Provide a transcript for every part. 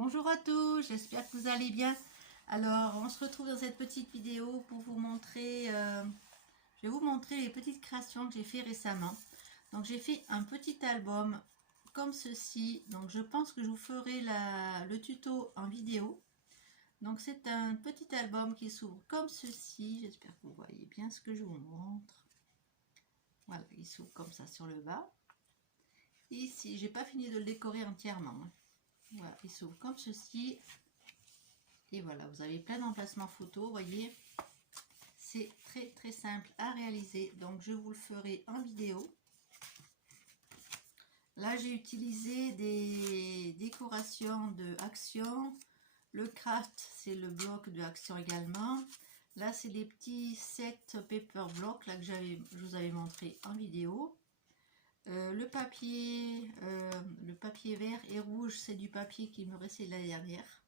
Bonjour à tous, j'espère que vous allez bien. Alors, on se retrouve dans cette petite vidéo pour vous montrer, je vais vous montrer les petites créations que j'ai fait récemment. Donc, j'ai fait un petit album comme ceci. Donc, je pense que je vous ferai le tuto en vidéo. Donc, c'est un petit album qui s'ouvre comme ceci. J'espère que vous voyez bien ce que je vous montre. Voilà, il s'ouvre comme ça sur le bas. Ici, j'ai pas fini de le décorer entièrement. Voilà, il s'ouvre comme ceci. Et voilà, vous avez plein d'emplacements photos, vous voyez. C'est très simple à réaliser, donc je vous le ferai en vidéo. Là, j'ai utilisé des décorations de Action. Le craft, c'est le bloc de Action également. Là, c'est des petits sets paper block là que je vous avais montré en vidéo. Le papier vert et rouge, c'est du papier qui me restait de l'année dernière,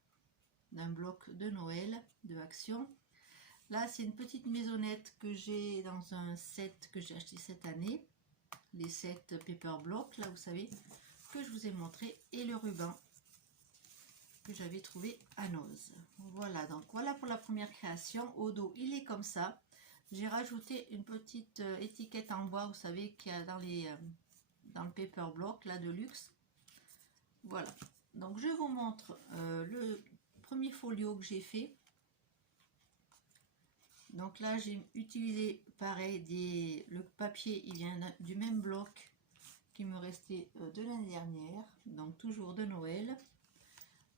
d'un bloc de Noël de Action. Là, c'est une petite maisonnette que j'ai dans un set que j'ai acheté cette année. Les sets paper block, là, vous savez, que je vous ai montré. Et le ruban que j'avais trouvé à Noz. Voilà, donc voilà pour la première création. Au dos, il est comme ça. J'ai rajouté une petite étiquette en bois, vous savez, qu'il y a dans le paper block, là, de luxe. Voilà. Donc, je vous montre le premier folio que j'ai fait. Donc là, j'ai utilisé pareil, le papier, il vient du même bloc qui me restait de l'année dernière, donc toujours de Noël.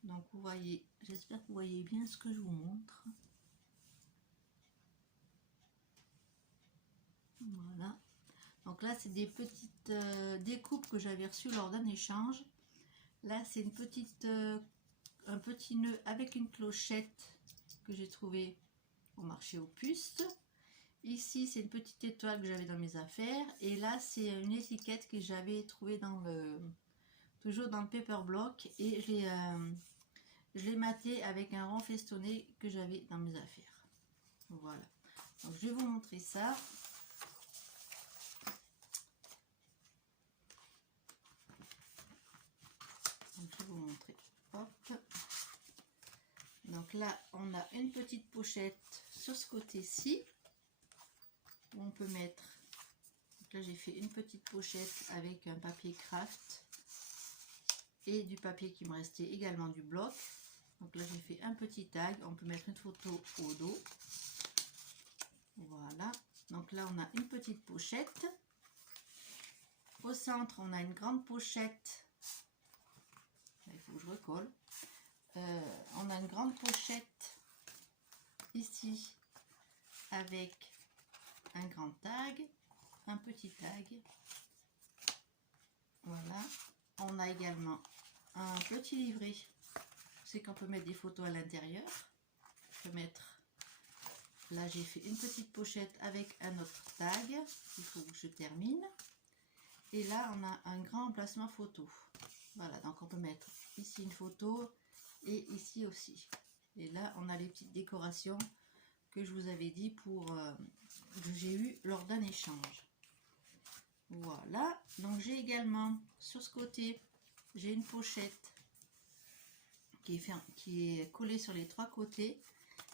Donc vous voyez, j'espère que vous voyez bien ce que je vous montre. Voilà. Donc là, c'est des petites découpes que j'avais reçues lors d'un échange. Là, c'est un petit nœud avec une clochette que j'ai trouvé au marché aux puces. Ici, c'est une petite étoile que j'avais dans mes affaires. Et là, c'est une étiquette que j'avais trouvée toujours dans le paper block. Et je l'ai maté avec un rond festonné que j'avais dans mes affaires. Voilà. Donc, je vais vous montrer ça. Donc, je vais vous montrer. Hop. Donc là, on a une petite pochette sur ce côté-ci. Où on peut mettre. Donc là, j'ai fait une petite pochette avec un papier craft. Et du papier qui me restait également du bloc. Donc là, j'ai fait un petit tag. On peut mettre une photo au dos. Voilà. Donc là, on a une petite pochette. Au centre, on a une grande pochette. Là, il faut que je recolle. On a une grande pochette ici avec un grand tag, un petit tag. Voilà. On a également un petit livret. C'est qu'on peut mettre des photos à l'intérieur. Je peux mettre. Là, j'ai fait une petite pochette avec un autre tag. Il faut que je termine. Et là, on a un grand emplacement photo. Voilà, donc on peut mettre ici une photo et ici aussi. Et là, on a les petites décorations que je vous avais dit que j'ai eu lors d'un échange. Voilà, donc j'ai également sur ce côté, j'ai une pochette qui est collée sur les trois côtés.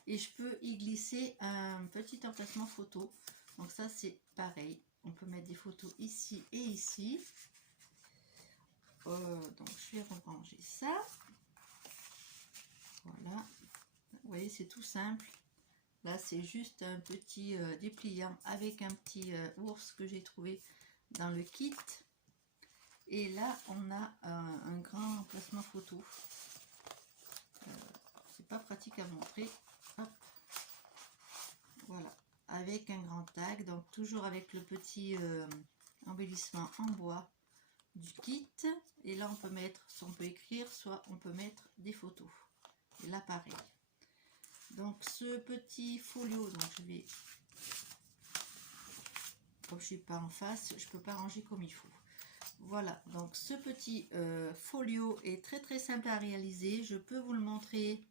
Et je peux y glisser un petit emplacement photo. Donc ça, c'est pareil. On peut mettre des photos ici et ici. Donc je vais ranger ça. Voilà. Vous voyez, c'est tout simple. Là, c'est juste un petit dépliant avec un petit ours que j'ai trouvé dans le kit. Et là, on a un grand emplacement photo. C'est pas pratique à montrer. Hop. Voilà, avec un grand tag, donc toujours avec le petit embellissement en bois du kit. Et là, on peut mettre, soit on peut écrire, soit on peut mettre des photos. Et là, pareil. Donc, ce petit folio, donc je vais, comme je suis pas en face, je peux pas ranger comme il faut. Voilà, donc ce petit folio est très simple à réaliser. Je peux vous le montrer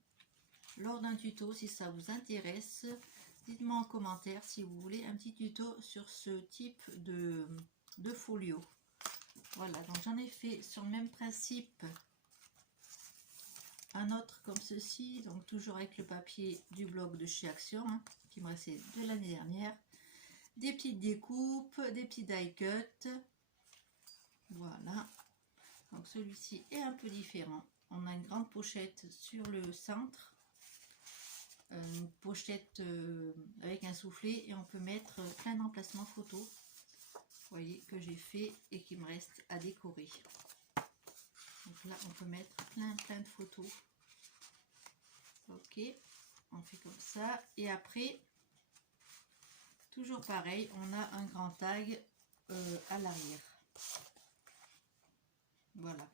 lors d'un tuto si ça vous intéresse. Dites-moi en commentaire si vous voulez un petit tuto sur ce type de folio. Voilà, donc j'en ai fait sur le même principe un autre comme ceci, donc toujours avec le papier du bloc de chez Action, hein, qui me restait de l'année dernière. Des petites découpes, des petits die cut. Voilà. Donc celui-ci est un peu différent. On a une grande pochette sur le centre. Une pochette avec un soufflet et on peut mettre plein d'emplacements photos. Vous voyez que j'ai fait et qui me reste à décorer. Donc là on peut mettre plein de photos. Ok, on fait comme ça et après toujours pareil, on a un grand tag à l'arrière. Voilà.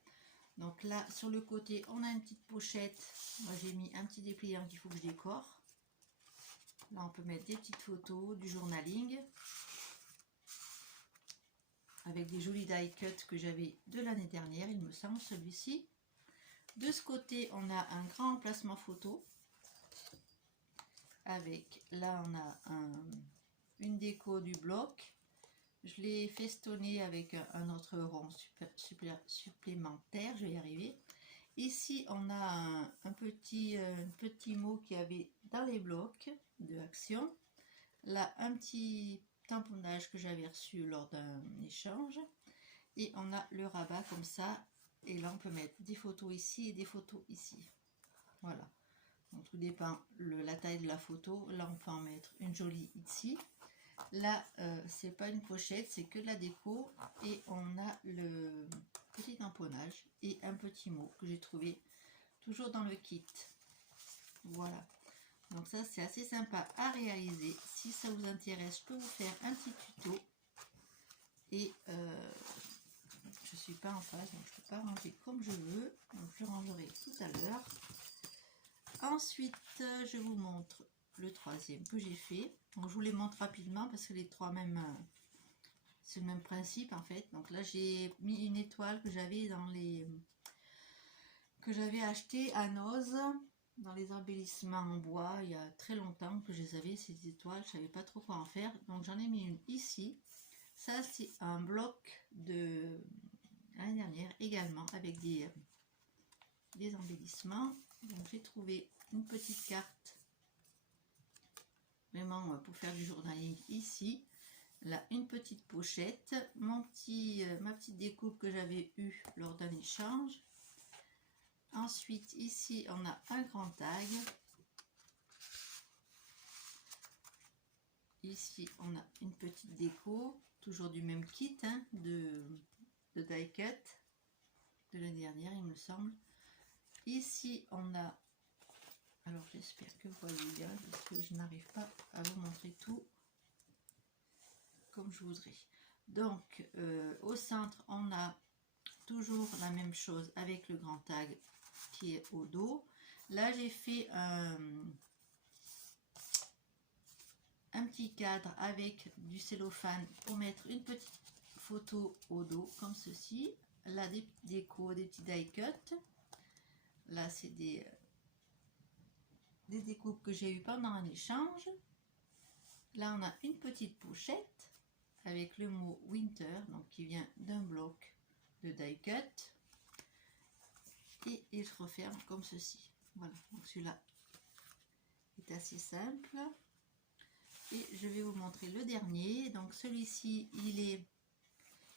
Donc là, sur le côté, on a une petite pochette. Moi, j'ai mis un petit dépliant qu'il faut que je décore. Là, on peut mettre des petites photos, du journaling. Avec des jolis die cut que j'avais de l'année dernière, il me semble, celui-ci. De ce côté, on a un grand emplacement photo. Avec, là, on a une déco du bloc. Je l'ai festonné avec un autre rond supplémentaire, je vais y arriver. Ici, on a un petit mot qu'il y avait dans les blocs de Action. Là, un petit tamponnage que j'avais reçu lors d'un échange. Et on a le rabat comme ça. Et là, on peut mettre des photos ici et des photos ici. Voilà. Donc, tout dépend la taille de la photo. Là, on peut en mettre une jolie ici. Là, c'est pas une pochette, c'est que de la déco. Et on a le petit tamponnage et un petit mot que j'ai trouvé toujours dans le kit. Voilà. Donc ça, c'est assez sympa à réaliser. Si ça vous intéresse, je peux vous faire un petit tuto. Et je suis pas en face, donc je peux pas ranger comme je veux. Donc je rangerai tout à l'heure. Ensuite, je vous montre le troisième que j'ai fait. Donc je vous les montre rapidement parce que les trois mêmes, c'est le même principe en fait. Donc là j'ai mis une étoile que j'avais dans les que j'avais acheté à Noz dans les embellissements en bois il y a très longtemps que je les avais ces étoiles. Je savais pas trop quoi en faire. Donc j'en ai mis une ici. Ça c'est un bloc de l'année dernière également avec des embellissements. Donc j'ai trouvé une petite carte vraiment pour faire du journaling ici. Là une petite pochette, ma petite découpe que j'avais eue lors d'un échange. Ensuite ici on a un grand tag. Ici on a une petite déco, toujours du même kit hein, de die cut de l'année dernière il me semble. Ici on a, alors j'espère que vous voyez bien parce que je n'arrive pas à vous montrer tout comme je voudrais. Donc au centre on a toujours la même chose avec le grand tag qui est au dos. Là j'ai fait un petit cadre avec du cellophane pour mettre une petite photo au dos comme ceci. Là des décos, des petits die cut. Là c'est des découpes que j'ai eu pendant un échange. Là on a une petite pochette avec le mot winter, donc qui vient d'un bloc de die cut. Et il se referme comme ceci. Voilà, donc celui-là est assez simple. Et je vais vous montrer le dernier. Donc celui-ci,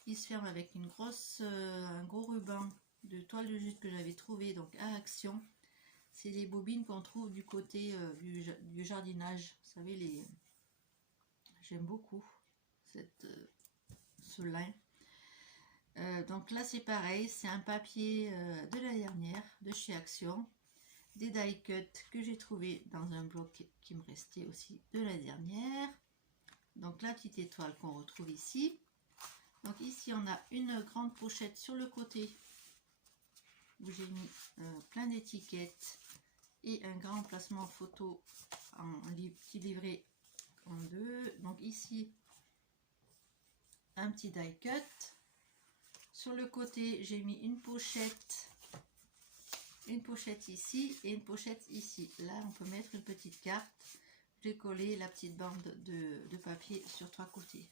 il se ferme avec un gros ruban de toile de jute que j'avais trouvé donc à Action. C'est les bobines qu'on trouve du côté du jardinage. Vous savez, j'aime beaucoup ce lin. Donc là c'est pareil, c'est un papier de la dernière de chez Action. Des die cut que j'ai trouvé dans un bloc qui me restait aussi de la dernière. Donc la petite étoile qu'on retrouve ici. Donc ici on a une grande pochette sur le côté où j'ai mis plein d'étiquettes et un grand emplacement photo en petit livret en deux. Donc ici un petit die cut. Sur le côté j'ai mis une pochette ici et une pochette ici. Là on peut mettre une petite carte. J'ai collé la petite bande de papier sur trois côtés.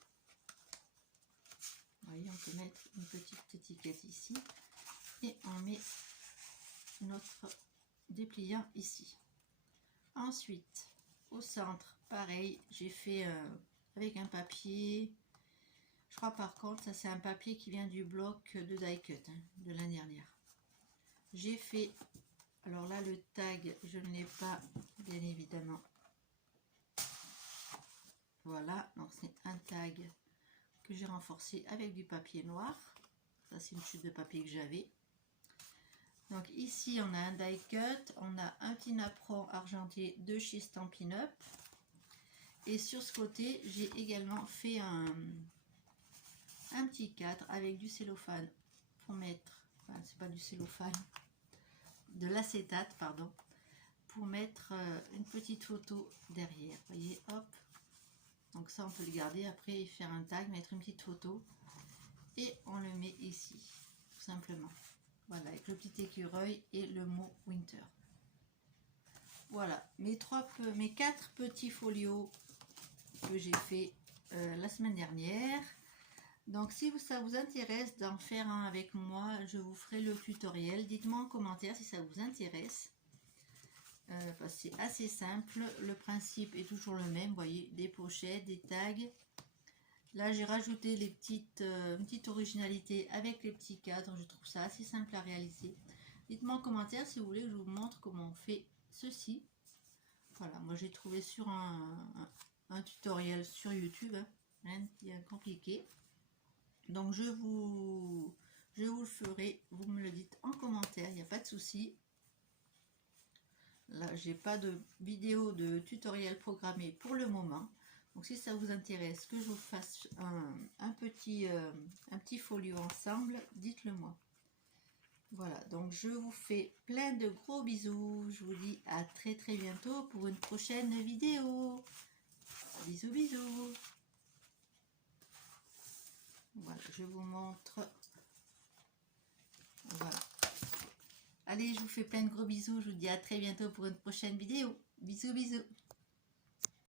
Vous voyez, on peut mettre une petite étiquette ici et on met notre dépliant ici. Ensuite, au centre, pareil, j'ai fait avec un papier. Je crois par contre, ça c'est un papier qui vient du bloc de die cut hein, de l'année dernière. J'ai fait, alors là le tag, je ne l'ai pas bien évidemment. Voilà, donc c'est un tag que j'ai renforcé avec du papier noir. Ça c'est une chute de papier que j'avais. Donc ici on a un die cut, on a un petit napperon argenté de chez Stampin' Up. Et sur ce côté, j'ai également fait un petit cadre avec du cellophane pour mettre, enfin c'est pas du cellophane, de l'acétate pardon, pour mettre une petite photo derrière. Vous voyez, hop. Donc ça on peut le garder après et faire un tag, mettre une petite photo et on le met ici, tout simplement. Voilà, avec le petit écureuil et le mot Winter. Voilà, mes 4 petits folios que j'ai fait la semaine dernière. Donc si ça vous intéresse d'en faire un avec moi, je vous ferai le tutoriel. Dites-moi en commentaire si ça vous intéresse. Parce que c'est assez simple, le principe est toujours le même, vous voyez, des pochettes, des tags. Là j'ai rajouté les une petite originalité avec les petits cadres, je trouve ça assez simple à réaliser. Dites-moi en commentaire si vous voulez que je vous montre comment on fait ceci. Voilà, moi j'ai trouvé sur un tutoriel sur YouTube, hein, rien de bien compliqué. Donc je vous le ferai, vous me le dites en commentaire, il n'y a pas de souci. Là, j'ai pas de vidéo de tutoriel programmé pour le moment. Donc si ça vous intéresse que je vous fasse un petit folio ensemble, dites-le moi. Voilà, donc je vous fais plein de gros bisous. Je vous dis à très très bientôt pour une prochaine vidéo. Bisous bisous. Voilà, je vous montre. Voilà. Allez, je vous fais plein de gros bisous. Je vous dis à très bientôt pour une prochaine vidéo. Bisous bisous.